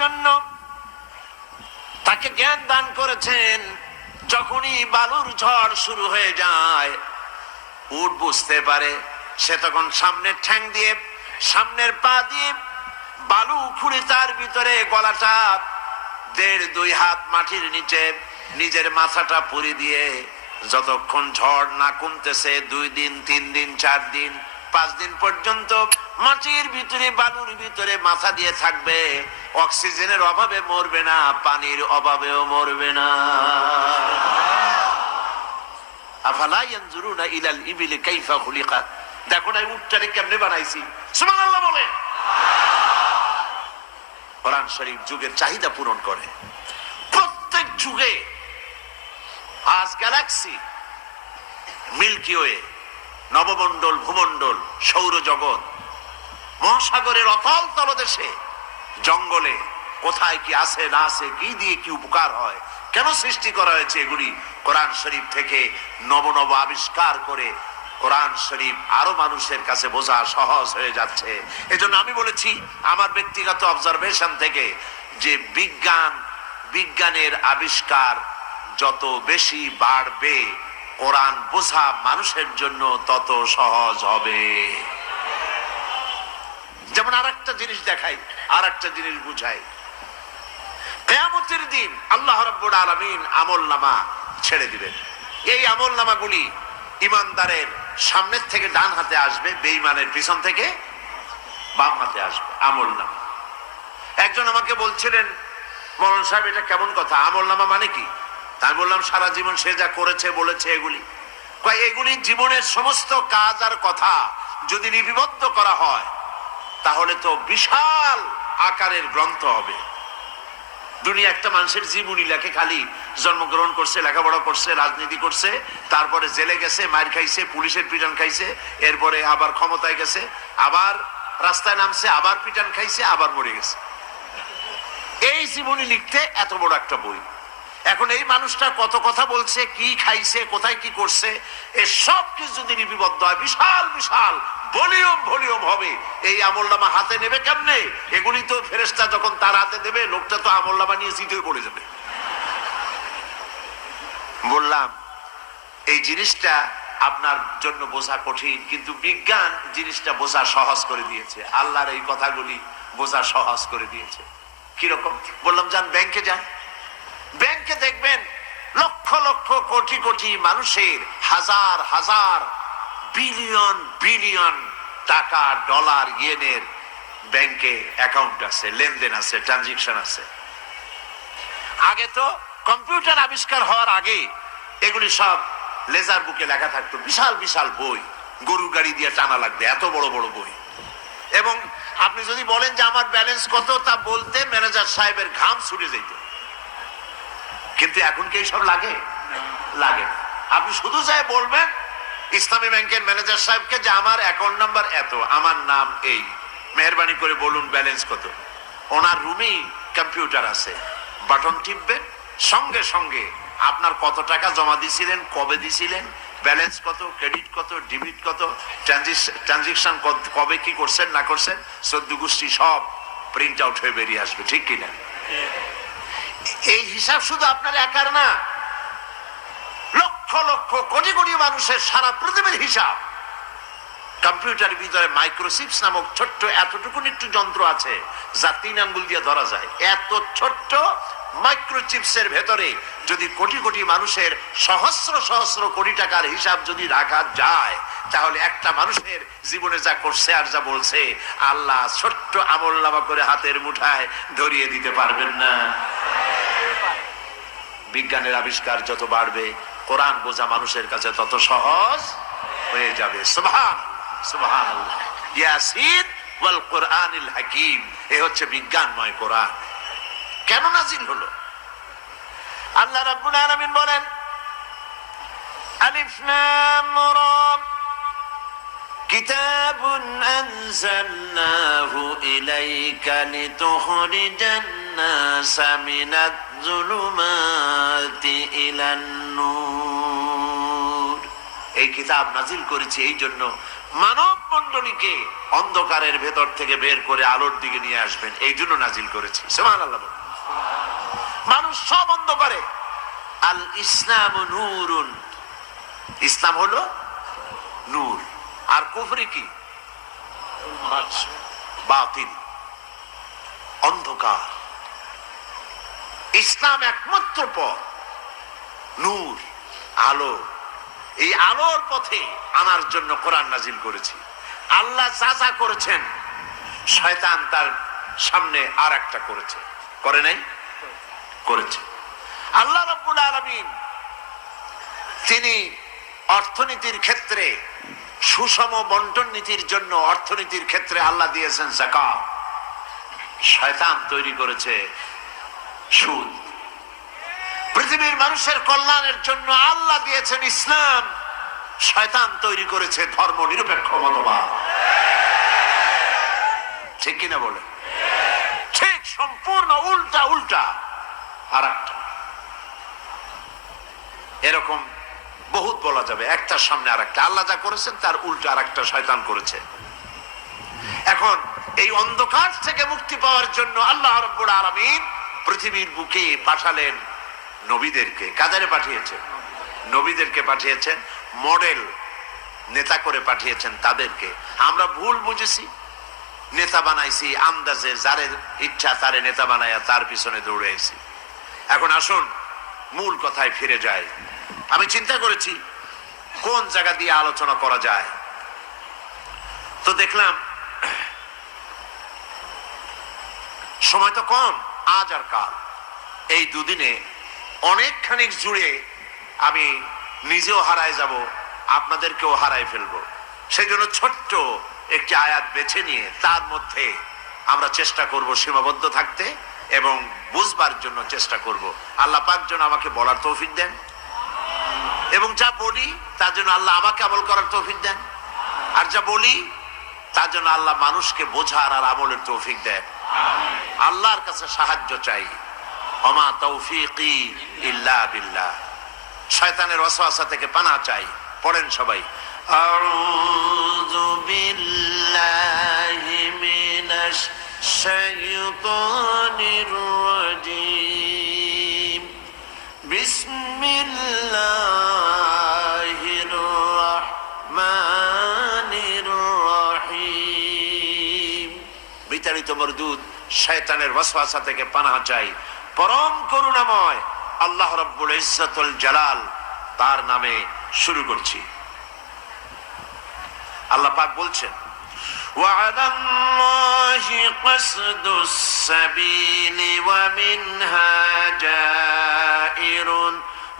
জন্য তাকে জ্ঞান দান করেছেন। যখনই বালুর ঝড় শুরু হয়ে যায়, উট বুঝতে পারে, সে তখন সামনের ঠ্যাং দিয়ে, সামনের পা দিয়ে বালু খুঁড়ে তার ভিতরে গলাটা 1.5-2 হাত মাটির নিচে নিজের মাথাটা পুরি দিয়ে যতক্ষণ ঝড় না কমতেছে, 2 দিন 3 দিন 4 দিন 5 দিন পর্যন্ত মাটির ভিতরে বালুর ভিতরে মাথা দিয়ে থাকবে। অক্সিজেনের অভাবে মরবে না, পানির অভাবেও মরবে না। আফালা ইয়ানজুরুনা ইলাল ইবিলি কাইফা খুলিকাত। দেখো না উটটারে কেমনে বানাইছি। সুবহানাল্লাহ বলে। কোরআন শরীফ যুগের চাহিদা পূরণ করে। প্রত্যেক যুগে আজ গ্যালাক্সি, মিল্কি ওয়ে, নবমণ্ডল, ভূমণ্ডল, সৌরজগৎ, মহাসাগরের অতল তলদেশে, জঙ্গলে কোথায় কি আছে না আছে, কি দিয়ে কি উপকার হয়, কেন সৃষ্টি করা হয়েছে, এগুলি কোরআন শরীফ থেকে নব নব আবিষ্কার করে কোরআন শরীফ আরো মানুষের কাছে বোঝা সহজ হয়ে যাচ্ছে। এজন্য আমি বলেছি আমার ব্যক্তিগত অবজারভেশন থেকে যে বিজ্ঞানের আবিষ্কার যত বেশি বাড়বে, কোরআন বোঝা মানুষের জন্য তত সহজ হবে। যেমন আরেকটা জিনিস দেখাই, আরেকটা জিনিস বুঝাই। কিয়ামতের দিন আল্লাহ রাব্বুল আলামিন আমলনামা ছেড়ে দিবেন। এই আমলনামাগুলি ঈমানদারের সামনের থেকে ডান হাতে আসবে, বেঈমানের পিছন থেকে বাম হাতে আসবে আমলনামা। একজন আমাকে বলছিলেন, মৌলানা সাহেব এটা কেমন কথা, আমলনামা মানে কি? আমি বললাম, সারা জীবন সে যা করেছে বলেছে এগুলি জীবনের সমস্ত কাজ আর কথা যদি লিপিবদ্ধ করা হয় তাহলে তো বিশাল আকারের গ্রন্থ হবে। দুনিয়া একটা মানুষের জীবনী লেখে, খালি জন্মগ্রহণ করছে, লেখাপড়া করছে, রাজনীতি করছে, তারপরে জেলে গেছে, মার খাইছে, পুলিশের পিটান খাইছে, এরপরে আবার ক্ষমতায় গেছে, আবার রাস্তায় নামছে, আবার পিটান খাইছে, আবার মরে গেছে। এই জীবনী লিখতে এত বড় একটা বই। এখন এই মানুষটা কত কথা বলছে, কি খাইছে, কোথায় কি করছে, এসব কিছু যদি লিপিবদ্ধ হয় বিশাল বিশাল ভলিউম হবে। এই আমলনামা হাতে নেবে কেমনে? এগুলি তো ফেরেশতা যখন তার হাতে দেবে, লোকটা তো আমলনামা নিয়ে চিতই পড়ে যাবে। বললাম এই জিনিসটা আপনার জন্য বোঝা কঠিন, কিন্তু বিজ্ঞান জিনিসটা বোঝা সহজ করে দিয়েছে। আল্লাহর এই কথাগুলি বোঝা সহজ করে দিয়েছে। কিরকম? বললাম যান ব্যাংকে যান, ব্যাংকে দেখবেন লক্ষ লক্ষ কোটি কোটি মানুষের হাজার হাজার বিলিয়ন বিলিয়ন টাকা, ডলার, ইয়েনের ব্যাংকে অ্যাকাউন্ট আছে, লেনদেন আছে, ট্রানজাকশন আছে। আগে তো কম্পিউটার আবিষ্কার হওয়ার আগে এগুলি সব লেজার বুকে লেখা থাকতো, বিশাল বিশাল বই, গরুর গাড়ি দিয়ে টানা লাগবে এত বড় বড় বই। এবং আপনি যদি বলেন যে আমার ব্যালেন্স কত, তা বলতে ম্যানেজার সাহেবের ঘাম ছুটে যেত। কিন্তু এখন কি সব লাগে? লাগে না। আপনি শুধু যাই বলবেন ইসলামী ব্যাংকের ম্যানেজার সাহেবকে যে আমার অ্যাকাউন্ট নাম্বার এত, আমার নাম এই, মেহেরবানি করে বলুন ব্যালেন্স কত। ওনার রুমেই কম্পিউটার আছে, বাটন টিপবেন, সঙ্গে সঙ্গে আপনার কত টাকা জমা দিছিলেন, কবে দিছিলেন, ব্যালেন্স কত, ক্রেডিট কত, ডেবিট কত, ট্রানজাকশন কবে কি করছেন না করছেন, 14 গোষ্ঠী সব প্রিন্ট আউট হয়ে বেরিয়ে আসবে। ঠিক কিনা? এই হিসাব শুধু আপনার একার না, লক্ষ লক্ষ কোটি কোটি মানুষের সারা পৃথিবীর হিসাব। কম্পিউটারের ভিতরে মাইক্রোচিপস নামক ছোট্ট এতটুকু একটু যন্ত্র আছে যা 3 আঙ্গুল দিয়ে ধরা যায়। এত ছোট্ট মাইক্রোচিপসের ভেতরে যদি কোটি কোটি মানুষের সহস্র সহস্র কোটি টাকার হিসাব যদি রাখা যায়, তাহলে একটা মানুষের জীবনে যা করছে আর যা বলছে আল্লাহ ছোট্ট আমলনামা করে হাতের মুঠায় ধরিয়ে দিতে পারবেন না। বিজ্ঞানের আবিষ্কার যত বাড়বে, কোরআন বোঝা মানুষের কাছে তত সহজ হয়ে যাবে। সুবহানাল্লাহ, সুবহানাল্লাহ। ইয়াসিন ওয়াল কুরআনিল হাকীম, এই হচ্ছে বিজ্ঞানময় কোরআন। কেন নাজিল হলো? আল্লাহ রাব্বুল আলামিন বলেন, আলিফ লাম রা, কিতাবুন আনজালনাহু ইলাইকা লিতুখরিজান নাসা মিনাজ যুলুমাতি ইলান নূর। এই কিতাব নাজিল করেছি এই জন্য মানব মণ্ডলীকে অন্ধকারের ভেতর থেকে বের করে আলোর দিকে নিয়ে আসবেন, এই জন্য নাজিল করেছি। সুবহানাল্লাহ। মানুষ সব অন্ধকারে। আল ইসলাম নূরুন, ইসলাম হলো নূর। আর কুফরি কি? বাতিল, অন্ধকার। ইসলাম একমাত্র পথ, নূর, আলো। এই আলোর পথে আনার জন্য কোরআন নাজিল করেছি। আল্লাহ যা যা করেছেন, শয়তান তার সামনে আর একটা করেছে, করে নাই? করেছে। আল্লাহ রাব্বুল আলামিন তিনি অর্থনীতির ক্ষেত্রে সুষম বন্টন নীতির জন্য অর্থনীতির ক্ষেত্রে আল্লাহ দিয়েছেন যাকাত। শয়তান তৈরি করেছে সুদ। পৃথিবীর মানুষের কল্যাণের জন্য আল্লাহ দিয়েছেন ইসলাম। শয়তান তৈরি করেছে ধর্ম নিরপেক্ষ মতবাদ। ঠিক কিনা বলে? ঠিক সম্পূর্ণ উল্টা উল্টা আর একটা। এরকম বহুত বলা যাবে, একটার সামনে আর একটা। আল্লাহ যা করেছেন তার উল্টা আর একটা শয়তান করেছে। এখন এই অন্ধকার থেকে মুক্তি পাওয়ার জন্য আল্লাহ রাব্বুল আলামিন পৃথিবীর বুকে পাঠালেন নবীদেরকে। কাদের পাঠিয়েছেন? নবীদেরকে পাঠিয়েছেন, মডেল নেতা করে পাঠিয়েছেন তাদেরকে। আমরা ভুল বুঝেছি, নেতা বানাইছি আন্দাজে, যারে ইচ্ছা তারে নেতা বানাইয়া তার পিছনে দৌড়ে আইছি। এখন আসুন মূল কথায় ফিরে যাই। আমি চিন্তা করেছি কোন জায়গা দিয়ে আলোচনা করা যায়। তো দেখলাম সময় তো কম, আজ আর কাল, এই দুদিনে অনেকখানি জুড়ে আমি নিজেও হারায় যাব, আপনাদেরকেও হারায় ফেলবো। সেই জন্য ছোট্ট একটি আয়াত বেছে নিয়ে তার মধ্যে আমরা চেষ্টা করব সীমাবদ্ধ থাকতে এবং বুঝবার জন্য চেষ্টা করব। আল্লাহ পাক যেন আমাকে বলার তৌফিক দেন এবং যা বলি তার জন্য আল্লাহ আমাকে আমল করার তৌফিক দেন, আর যা বলি তার জন্য আল্লাহ মানুষকে বোঝার আর আমলের তৌফিক দেন। আল্লাহর কাছে সাহায্য চাই। ওমা তৌফিকি ইল্লা বিল্লাহ। শয়তানের ওয়াসওয়াসা থেকে পানাহ চাই। পড়েন সবাই, আউযু বিল্লাহি মিনাশ শাইতানির রাজীম। বিসমিল্লাহির রাহমানির রাহিম। বিতাড়িত মরদুদ শয়তানের ওয়াসওয়াসা থেকে পানাহ চাই। পরম করুণাময় আল্লাহ রাব্বুল ইজ্জতুল জালাল তার নামে শুরু করছি। আল্লাহ পাক বলছেন, وعلى الله قصد السبيل ومنها جائر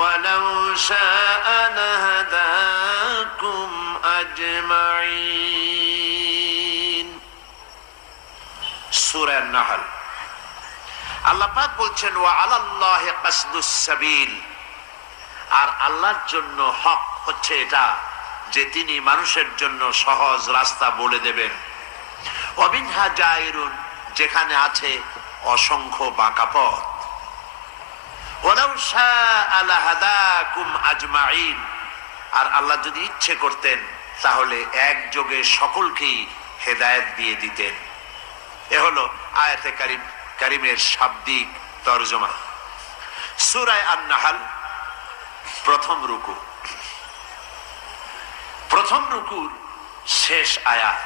ولو شاء لهداكم أجمعين। সূরা আন-নাহল। আল্লাহ পাক বলছেন, وعلى الله قصد السبيل। আর আল্লাহর জন্য হক হচ্ছে এটা যে তিনি মানুষের জন্য সহজ রাস্তা বলে দেবেন। ওয়ামিনহা জায়রুন, যেখানে আছে অসংখ্য বাঁকা পথ। ওয়ালাউ শাআ লাহাদাকুম আজমাইন। আর আল্লাহ যদি ইচ্ছে করতেন তাহলে একযোগে সকলকেই হেদায়েত দিয়ে দিতেন। এ হলো আয়াতে কারিমের শাব্দিক তরজমা। সূরা আন-নাহল প্রথম রুকু। প্রথম রুকুর শেষ আয়াত,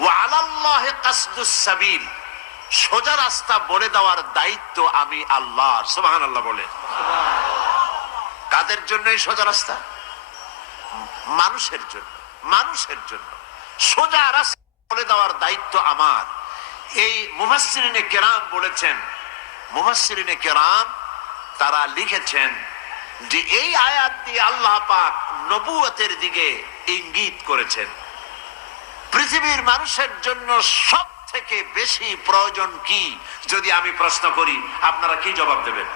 ওয়া আলাল্লাহি কাসদুস সাবিল। সোজা রাস্তা বলে দেওয়ার দায়িত্ব আমি আল্লাহর। সুবহানাল্লাহ বলে। কাদের জন্য এই সোজা রাস্তা? মানুষের জন্য। মানুষের জন্য সোজা রাস্তা বলে দেওয়ার দায়িত্ব আমার। এই মুফাসসিরিনে কেরাম বলেছেন, মুফাসসিরিনে কেরাম তারা লিখেছেন যে এই আয়াত দিয়ে আল্লাহ পাক নবুয়তের দিকে ইঙ্গিত করেছেন। পৃথিবীর মানুষের জন্য সব থেকে বেশি প্রয়োজন কি যদি আমি প্রশ্ন করি, আপনারা কি জবাব দেবেন?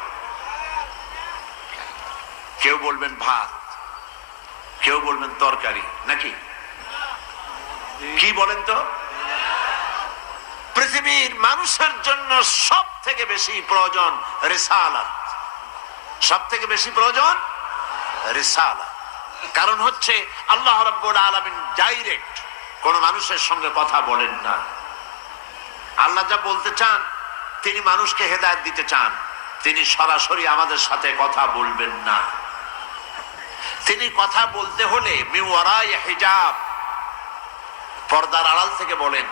কেউ বলবেন ভাত, কেউ বলবেন তরকারি, নাকি কি বলেন তো? পৃথিবীর মানুষের জন্য সব থেকে বেশি প্রয়োজন রিসালাত। সব থেকে বেশি প্রয়োজন রিসালাত। কারণ হচ্ছে আল্লাহ রাব্বুল আলামিন ডাইরেক্ট কোন মানুষের সঙ্গে কথা বলেন না। আল্লাহ যা বলতে চান, তিনি মানুষকে হেদায়েত দিতে চান, তিনি সরাসরি আমাদের সাথে কথা বলবেন না। তিনি কথা বলতে হলে মিন ওয়ারাই হিজাব, পর্দার আড়াল থেকে বলেন।